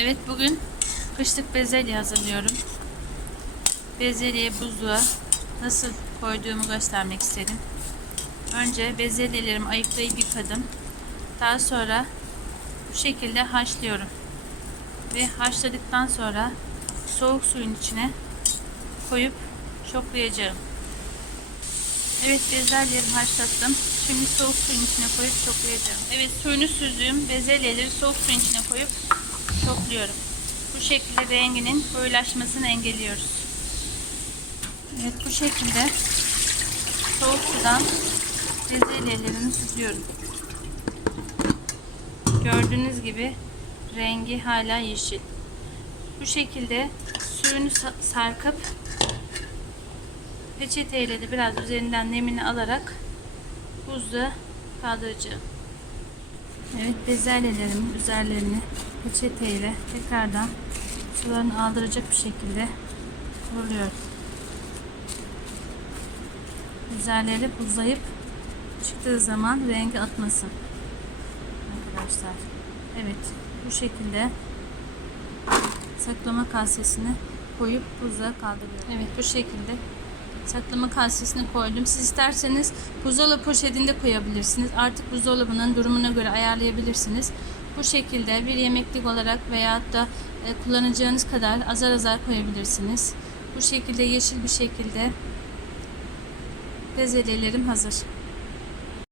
Evet bugün kışlık bezelye hazırlıyorum. Bezelyeyi buzluğa nasıl koyduğumu göstermek istedim. Önce bezelyelerimi ayıklayıp yıkadım. Daha sonra bu şekilde haşlıyorum. Ve haşladıktan sonra soğuk suyun içine koyup şoklayacağım. Evet bezelyelerimi haşlattım. Şimdi soğuk suyun içine koyup şoklayacağım. Evet suyunu süzdüğüm bezelyeleri soğuk suyun içine koyup şokluyorum. Bu şekilde renginin koyulaşmasını engelliyoruz. Evet bu şekilde soğuk sudan bezelyelerimi süzüyorum. Gördüğünüz gibi rengi hala yeşil. Bu şekilde suyunu sa- sarkıp peçeteyle de biraz üzerinden nemini alarak buzda kaldıracağım. Evet bezelyelerimin üzerlerini peçeteyle tekrardan sularını aldıracak bir şekilde kuruluyorum. Üzerleri buzlayıp çıktığı zaman rengi atmasın. Arkadaşlar. Evet bu şekilde saklama kasesine koyup buzluğa kaldırıyorum. Evet bu şekilde saklama kasesine koydum. Siz isterseniz buzdolabı poşetinde koyabilirsiniz. Artık buzdolabının durumuna göre ayarlayabilirsiniz. Bu şekilde bir yemeklik olarak veyahut da e, kullanacağınız kadar azar azar koyabilirsiniz. Bu şekilde yeşil bir şekilde bezelyelerim hazır.